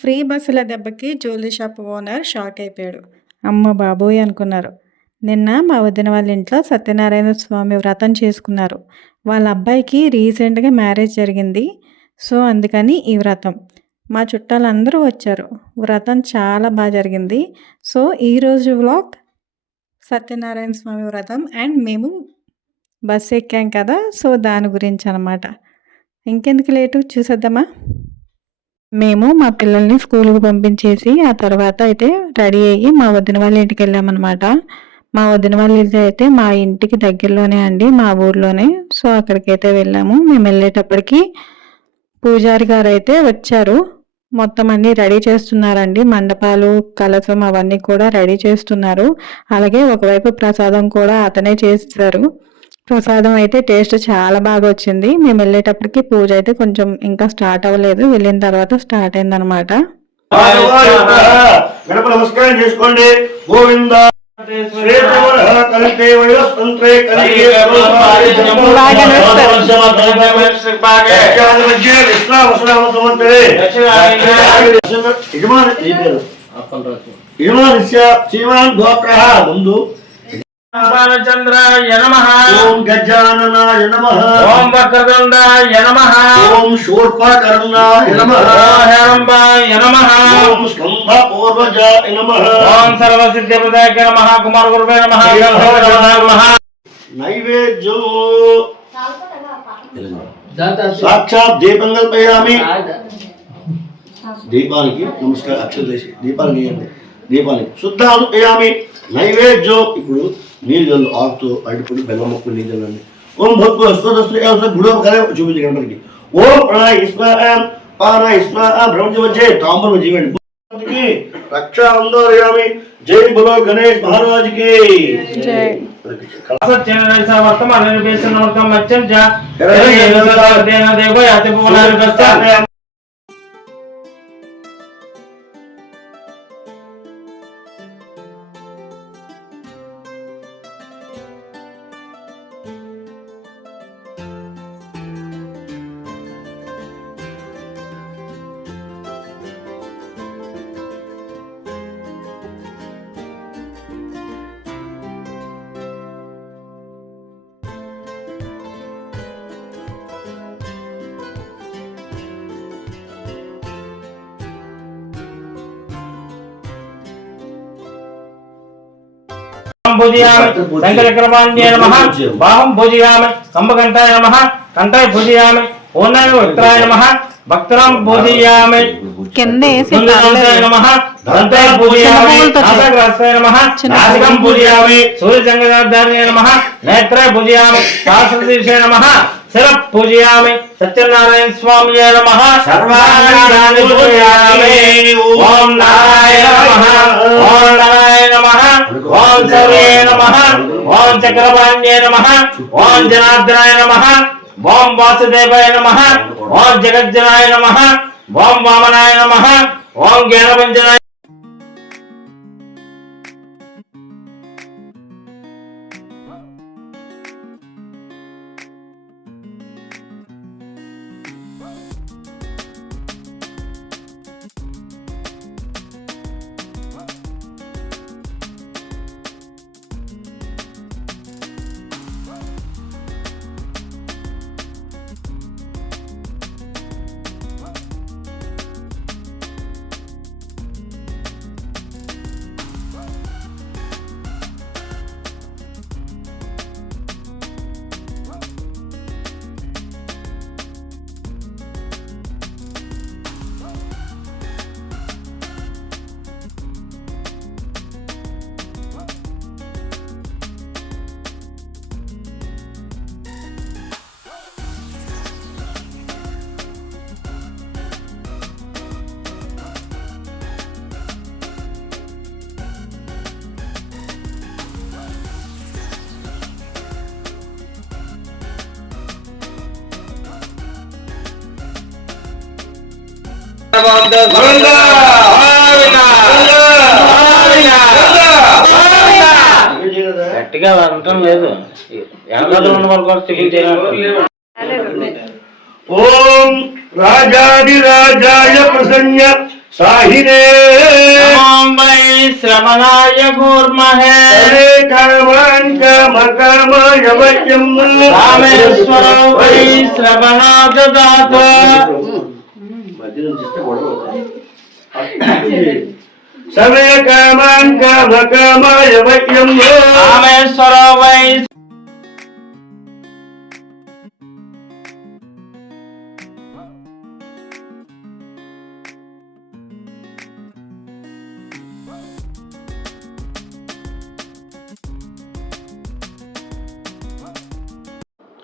Free బస్సుల దెబ్బకి jewellery shop owner shock అయిపోయాడు. అమ్మ బాబోయ్ అనుకున్నారు. నిన్న మా వదిన వాళ్ళ ఇంట్లో సత్యనారాయణ స్వామి వ్రతం చేసుకున్నారు. వాళ్ళ అబ్బాయికి రీసెంట్గా మ్యారేజ్ జరిగింది. సో అందుకని ఈ వ్రతం. మా చుట్టాలందరూ వచ్చారు. వ్రతం చాలా బాగా జరిగింది. సో ఈరోజు వ్లాగ్ సత్యనారాయణ స్వామి వ్రతం అండ్ మేము బస్సు ఎక్కాం కదా, సో దాని గురించి అనమాట. ఇంకెందుకు లేటు, చూసేద్దామా. మేము మా పిల్లల్ని స్కూల్కి పంపించేసి ఆ తర్వాత అయితే రెడీ అయ్యి మా వదిన వాళ్ళ ఇంటికి వెళ్ళామన్నమాట. మా వదిన వాళ్ళ ఇల్లు అయితే మా ఇంటికి దగ్గరలోనే అండి, మా ఊర్లోనే. సో అక్కడికైతే వెళ్ళాము. మేము వెళ్ళేటప్పటికి పూజారి గారు అయితే వచ్చారు. మొత్తం అన్నీ రెడీ చేస్తున్నారండి. మండపాలు, కలశం అవన్నీ కూడా రెడీ చేస్తున్నారు. అలాగే ఒకవైపు ప్రసాదం కూడా అతనే చేస్తారు. ప్రసాదం అయితే టేస్ట్ చాలా బాగా వచ్చింది. మేము వెళ్ళేటప్పటికి పూజ అయితే కొంచెం ఇంకా స్టార్ట్ అవ్వలేదు, వెళ్ళిన తర్వాత స్టార్ట్ అయిందనమాట. నమస్కారం చేసుకోండి. గోవింద శ్రీమాన్ గోప్ర ముందు చంద్రాయ నమః, ఓం గజాననాయ నమః, ఓం వక్రతుండాయ నమః, ఓం శూర్పకర్ణాయ నమః, ఓం హేరంబాయ నమః, ఓం స్కంధ పూర్వజాయ నమః, ఓం సర్వసిద్ధిప్రదాయ నమః, కుమార గురువే నమః, నమః. నైవేద్యం సాక్షాత్ దీపం కల్పయామి. దీపానికి నమస్కారం, అక్షరేసి దీపానికి దీపానికి శుద్ధాలు వేయామి. నైవేద్యం ఇప్పుడు నీళ్ళు ఆకుతో అడిపడి బెల్లం మొక్క నీళ్ళు. ఓం భక్తు అశ్వదస్సు గుడో కలే చూపించి గణపతికి. ఓం ప్రాణ ఇస్మాం పాన ఇస్మాం బ్రహ్మ వచ్చే తాంబరం జీవండి. రక్షా అందోయామి. జై బలో గణేష్ మహారాజ్ కి జై. వర్తమాన భుజయామి. శంకరకృపాణ్యే నమః, బాహం భుజయామి. కంబకంఠాయ నమః, కంఠాయ భుజయామి. పూర్ణాయ వక్త్రాయ నమః, వక్త్రం భుజయామి. కింద నమః, దంతాయ భుజయామి. నాసాగ్రస్తాయ నమః, నాసికం భుజయామి. సూర్యచంద్రదార్యాయ నమః, నేత్రాయ భుజయామి. సహస్రశీర్షాయ నమః, శిర పూజయామి. సత్యనారాయణ స్వామియే నమః, సర్వాంగాని పూజయామి. ఓం నారాయణ నమః, ఓం నారాయణ నమః, ఓం సౌర్యే నమః, ఓం చక్రపాణ్యే నమః, ఓం జనార్దనాయ నమః, ఓం వాసుదేవాయ నమః, ఓం జగజ్జనాయ నమః, ఓం వామనాయ నమః, ఓం జ్ఞానభంజనాయ. గట్టిగా అనటం లేదు. ఓం రాజాదిరాజాయ ప్రసన్న సాహినే ఓం వై శ్రవణాయ కూర్మహే రామేశ్వరో వై శ్రవణా దదాత మధ్యలో చేస్తే గొడవ అవుతుంది. సమయ కామాన్ కామ కామాయ వయ్యం రామేశ్వరో వై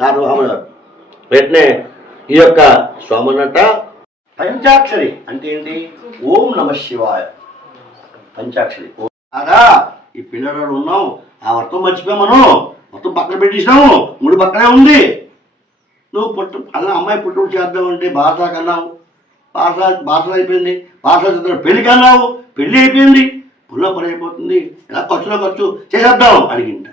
నాడు రామగారు వెంటనే ఈ యొక్క స్వామన్నట పంచాక్షరి అంటే ఏంటి? ఓం నమ శివాయ పంచాక్షరి. అదా ఈ పిల్లలు ఉన్నాం, ఆ వర్తం మర్చిపోయాం, మనం మొత్తం పక్కన పెట్టేసినాము, ముడి పక్కనే ఉంది. నువ్వు పుట్టు అలా అమ్మాయి పుట్టుడు చేద్దామంటే బాధ కన్నావు, బాసలు అయిపోయింది, బాసలు పెళ్లి కన్నావు, పెళ్లి అయిపోయింది, పుల్ల పని అయిపోతుంది, ఎలా ఖర్చులో ఖర్చు చేసేద్దాం అడిగింట.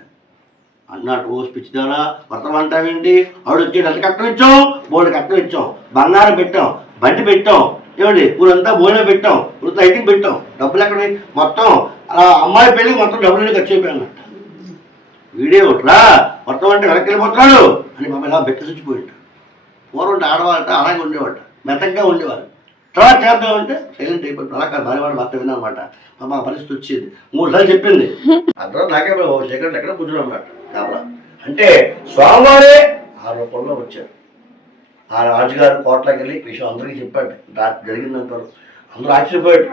అన్నట్టు ఓ పిచ్చిదానా వర్తం అంటావేంటి? ఆవిడ వచ్చి ఎంత కట్టం ఇచ్చాం, బోర్డు కట్టం ఇచ్చాం, బంగారం పెట్టాం, బండి పెట్టాం, ఏమండి ఊరంతా భోజనం పెట్టాం, ఊరంతా ఐటింగ్ పెట్టాం, డబ్బులు ఎక్కడ మొత్తం అలా అమ్మాయి పెళ్ళికి మొత్తం డబ్బులు ఖర్చు అయిపోయాన్నట్ట. వీడియో రా మొత్తం అంటే వెనక్కి వెళ్ళిపోతున్నాడు అని మమ్మల్ని ఇలా బెక్కసిచ్చిపోయింటాడు. పూర్వం ఆడవాళ్ళట అలాగే ఉండేవాట, మెతంగా ఉండేవారు. తర్వాత చేద్దామంటే సైలెంట్ అయిపోతుంది. అలా కాదు భార్యవాడు భర్త వినమాట. మా పరిస్థితి వచ్చేది 3 సార్లు చెప్పింది. అందరూ నాకే సెకండ్ ఎక్కడ కూర్చున్నాం అన్నమాట. కాపలా అంటే స్వామివారే ఆ రూపంలో వచ్చారు. ఆ రాజుగారు కోట్లోకి వెళ్ళి విషయం అందరికీ చెప్పాడు, జరిగిందంటారు. అందరూ ఆశ్చర్యపోయాడు.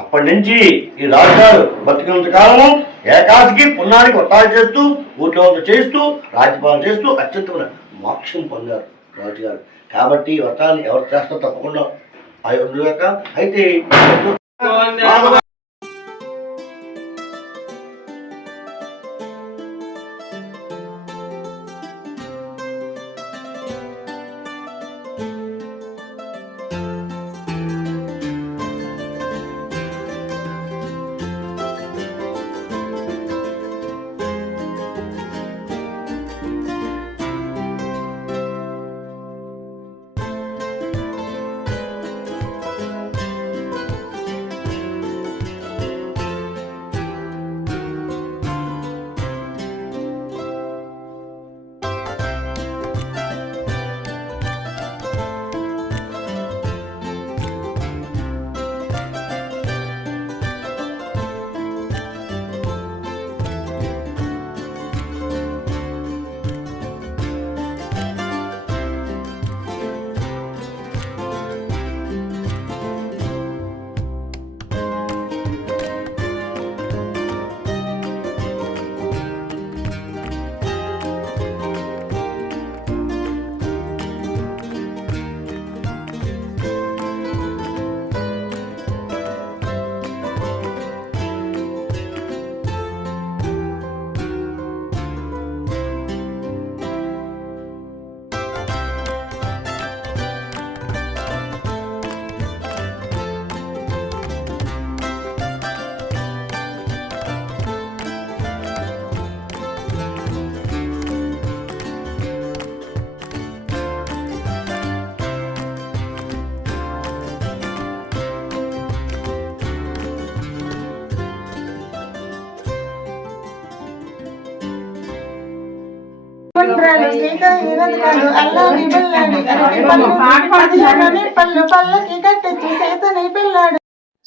అప్పటి నుంచి ఈ రాజుగారు బతికినంత కాలము ఏకాశికి పున్నానికి వ్రతాలు చేస్తూ, ఊట్లో చేస్తూ, రాజ్యపాలన చేస్తూ అత్యంతమైన మోక్షం పొందారు రాజుగారు. కాబట్టి వ్రతాన్ని ఎవరు చేస్తారో తప్పకుండా అయితే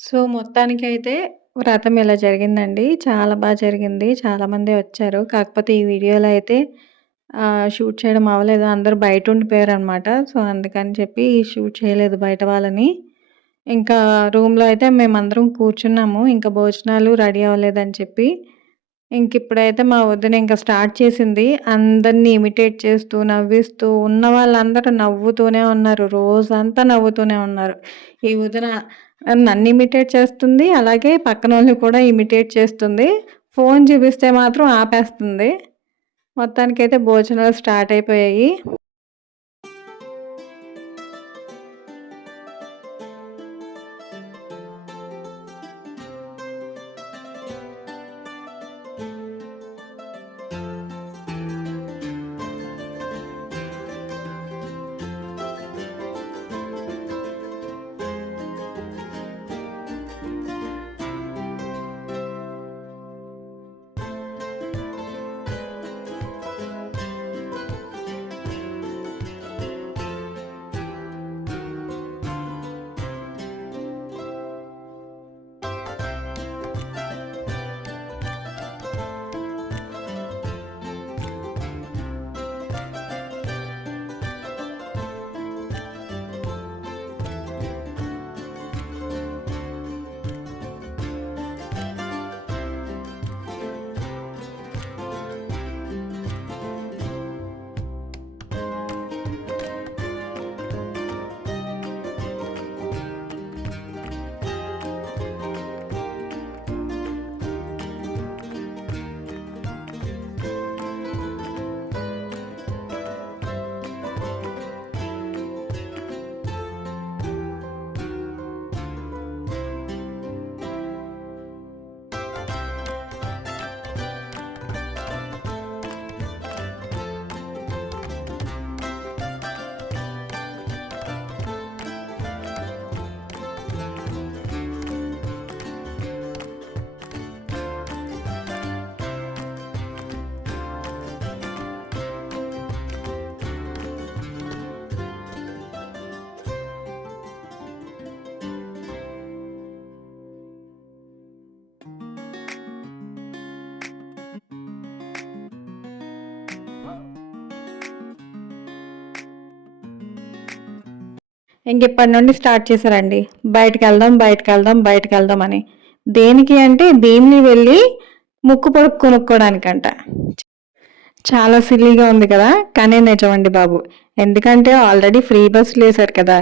సో మొత్తానికి అయితే వ్రతం ఇలా జరిగిందండి. చాలా బాగా జరిగింది. చాలామంది వచ్చారు. కాకపోతే ఈ వీడియోలో అయితే షూట్ చేయడం అవ్వలేదు. అందరూ బయట ఉండిపోయారనమాట. సో అందుకని చెప్పి షూట్ చేయలేదు బయట వాళ్ళని. ఇంకా రూమ్‌లో అయితే మేమందరం కూర్చున్నాము. ఇంకా భోజనాలు రెడీ అవ్వలేదని చెప్పి. ఇంకిప్పుడైతే మా వదిన ఇంక స్టార్ట్ చేసింది. అందరిని ఇమిటేట్ చేస్తూ, నవ్విస్తూ ఉన్న వాళ్ళందరూ నవ్వుతూనే ఉన్నారు. రోజంతా నవ్వుతూనే ఉన్నారు. ఈ వదిన నన్ను ఇమిటేట్ చేస్తుంది. అలాగే పక్కనోళ్ళని కూడా ఇమిటేట్ చేస్తుంది. ఫోన్ చూపిస్తే మాత్రం ఆపేస్తుంది. మొత్తానికైతే భోజనాలు స్టార్ట్ అయిపోయాయి. ఇంక ఇప్పటి నుండి స్టార్ట్ చేశారండి. బయటికి వెళ్దాం అని. దేనికి అంటే దీన్ని వెళ్ళి ముక్కు పొడుపు కొనుక్కోవడానికంట. చాలా సిల్లీగా ఉంది కదా, కానీ నిజమండి బాబు. ఎందుకంటే ఆల్రెడీ ఫ్రీ బస్సులు వేశారు కదా,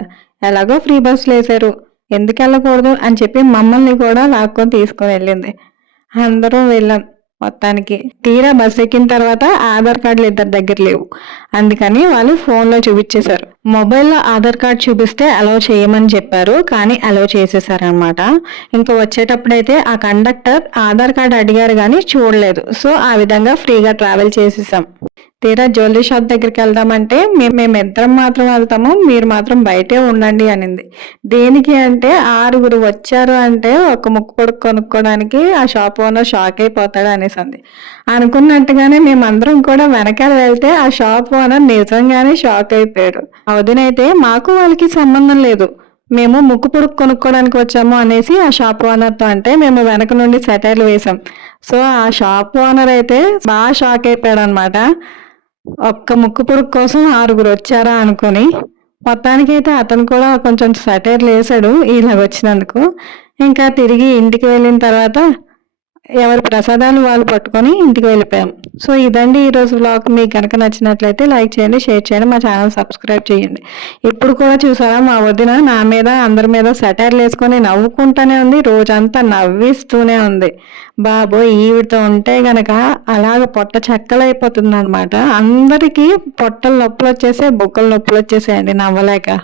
ఎలాగో ఫ్రీ బస్సులు వేశారు, ఎందుకు వెళ్ళకూడదు అని చెప్పి మమ్మల్ని కూడా లాక్కొని తీసుకొని వెళ్ళింది. అందరం వెళ్ళాం. మొత్తానికి తీరా బస్ ఎక్కిన తర్వాత ఆధార్ కార్డులు ఇద్దరి దగ్గర లేవు, అందుకని వాళ్ళు ఫోన్లో చూపించేశారు. మొబైల్లో ఆధార్ కార్డ్ చూపిస్తే అలౌ చేయమని చెప్పారు, కానీ అలౌ చేసేసారు అనమాట. ఇంకా వచ్చేటప్పుడైతే ఆ కండక్టర్ ఆధార్ కార్డ్ అడిగారు కానీ చూడలేదు. సో ఆ విధంగా ఫ్రీగా ట్రావెల్ చేసేసాం. తీరా జ్యువెలరీ షాప్ దగ్గరికి వెళ్దామంటే మేమిద్దరం మాత్రం వెళ్తాము, మీరు మాత్రం బయటే ఉండండి అనింది. దేనికి అంటే 6 వచ్చారు అంటే ఒక ముక్కు పొడుపు కొనుక్కోవడానికి ఆ షాప్ ఓనర్ షాక్ అయిపోతాడు అనేసి అంది. అనుకున్నట్టుగానే మేమందరం కూడా వెనకాల వెళ్తే ఆ షాప్ ఓనర్ నిజంగానే షాక్ అయిపోయాడు. ఆ వదినైతే మాకు వాళ్ళకి సంబంధం లేదు, మేము ముక్కు పొడుపు కొనుక్కోవడానికి వచ్చాము అనేసి ఆ షాప్ ఓనర్తో అంటే మేము వెనక నుండి సెటైర్లు వేసాం. సో ఆ షాప్ ఓనర్ అయితే బాగా షాక్ అయిపోయాడు అనమాట. ఒక్క ముక్కు పొడుపు కోసం 6 వచ్చారా అనుకొని. మొత్తానికైతే అతను కూడా కొంచెం సెటైర్లు వేసాడు ఇలాగ వచ్చినందుకు. ఇంకా తిరిగి ఇంటికి వెళ్ళిన తర్వాత ఎవరి ప్రసాదాలు వాళ్ళు పట్టుకొని ఇంటికి వెళ్ళిపోయాం. సో ఇదండి ఈరోజు వ్లాగ్. మీకు కనుక నచ్చినట్లయితే లైక్ చేయండి, షేర్ చేయండి, మా ఛానల్ సబ్స్క్రైబ్ చేయండి. ఇప్పుడు కూడా చూసారా మా వదిన నా మీద అందరి మీద సెటైర్లు వేసుకొని నవ్వుకుంటూనే ఉంది, రోజంతా నవ్విస్తూనే ఉంది. బాబోయ్, ఈవిడతో ఉంటే గనక అలాగ పొట్ట చెక్కలైపోతుంది అనమాట. అందరికీ పొట్టలు నొప్పులు వచ్చేసాయి, బొక్కలు నొప్పులు వచ్చేసాయండి నవ్వలేక.